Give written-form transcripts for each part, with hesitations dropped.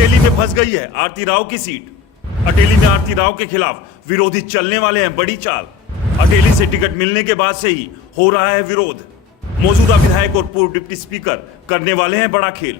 अटेली में फंस गई है आरती राव की सीट। अटेली में आरती राव के खिलाफ विरोधी चलने वाले हैं बड़ी चाल। अटेली से टिकट मिलने के बाद से ही हो रहा है विरोध। मौजूदा विधायक और पूर्व डिप्टी स्पीकर करने वाले हैं बड़ा खेल।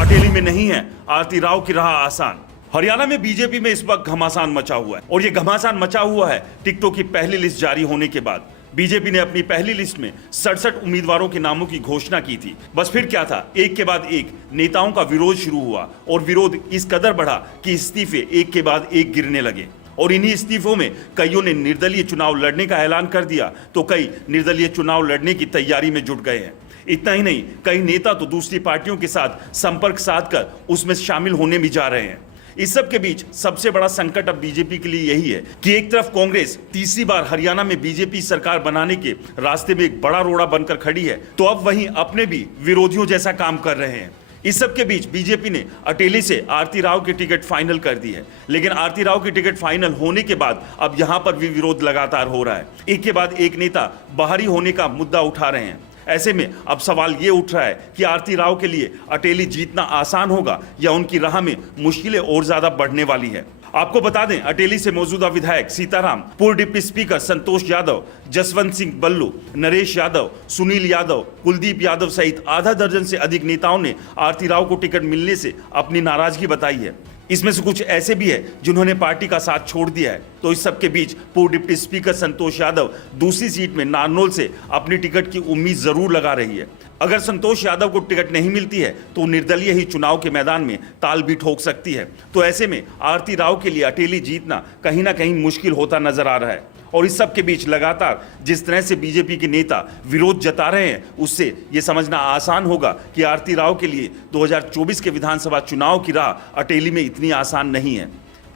अटेली में नहीं है आरती राव की राह आसान। हरियाणा में बीजेपी में इस वक्त घमासान मचा हुआ है और यह घमासान मचा हुआ है टिकटों की पहली लिस्ट जारी होने के बाद। बीजेपी ने अपनी पहली लिस्ट में 67 उम्मीदवारों के नामों की घोषणा की थी। बस फिर क्या था, एक के बाद एक नेताओं का विरोध शुरू हुआ और विरोध इस कदर बढ़ा कि इस्तीफे एक के बाद एक गिरने लगे और इन्हीं इस्तीफों में कईयों ने निर्दलीय चुनाव लड़ने का ऐलान कर दिया तो कई निर्दलीय चुनाव लड़ने की तैयारी में जुट गए हैं। इतना ही नहीं, कई नेता तो दूसरी पार्टियों के साथ संपर्क साधकर उसमें शामिल होने भी जा रहे हैं। इस सब के बीच सबसे बड़ा संकट अब बीजेपी के लिए यही है कि एक तरफ कांग्रेस तीसरी बार हरियाणा में बीजेपी सरकार बनाने के रास्ते में एक बड़ा रोड़ा बनकर खड़ी है, तो अब वहीं अपने भी विरोधियों जैसा काम कर रहे हैं। इस सब के बीच बीजेपी ने अटेली से आरती राव की टिकट फाइनल कर दी है, लेकिन आरती राव की टिकट फाइनल होने के बाद अब यहां पर भी विरोध लगातार हो रहा है। एक के बाद एक नेता बाहरी होने का मुद्दा उठा रहे हैं। ऐसे में अब सवाल ये उठ रहा है कि आरती राव के लिए अटेली जीतना आसान होगा या उनकी राह में मुश्किलें और ज्यादा बढ़ने वाली है। आपको बता दें, अटेली से मौजूदा विधायक सीताराम, पूर्व डिप्टी स्पीकर संतोष यादव, जसवंत सिंह बल्लू, नरेश यादव, सुनील यादव, कुलदीप यादव सहित आधा दर्जन से अधिक नेताओं ने आरती राव को टिकट मिलने से अपनी नाराजगी बताई है। इसमें से कुछ ऐसे भी है जिन्होंने पार्टी का साथ छोड़ दिया है। तो इस सब के बीच पूर्व डिप्टी स्पीकर संतोष यादव दूसरी सीट में नारनौल से अपनी टिकट की उम्मीद जरूर लगा रही है। अगर संतोष यादव को टिकट नहीं मिलती है तो निर्दलीय ही चुनाव के मैदान में ताल भी ठोक सकती है। तो ऐसे में आरती राव के लिए अटेली जीतना कहीं ना कहीं मुश्किल होता नजर आ रहा है। और इस सब के बीच लगातार जिस तरह से बीजेपी के नेता विरोध जता रहे हैं, उससे यह समझना आसान होगा कि आरती राव के लिए 2024 के विधानसभा चुनाव की राह अटेली में इतनी आसान नहीं है।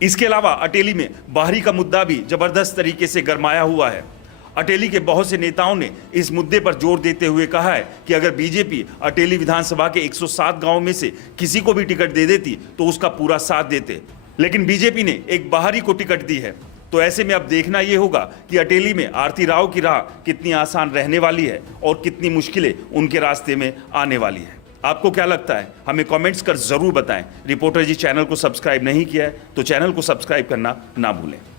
इसके अलावा अटेली में बाहरी का मुद्दा भी जबरदस्त तरीके से गरमाया हुआ है। अटेली के बहुत से नेताओं ने इस मुद्दे पर जोर देते हुए कहा है कि अगर बीजेपी अटेली विधानसभा के 107 गांवों में से किसी को भी टिकट दे देती तो उसका पूरा साथ देते, लेकिन बीजेपी ने एक बाहरी को टिकट दी है। तो ऐसे में अब देखना यह होगा कि अटेली में आरती राव की राह कितनी आसान रहने वाली है और कितनी मुश्किलें उनके रास्ते में आने वाली है। आपको क्या लगता है, हमें कमेंट्स कर जरूर बताएं। रिपोर्टर जी चैनल को सब्सक्राइब नहीं किया है तो चैनल को सब्सक्राइब करना ना भूलें।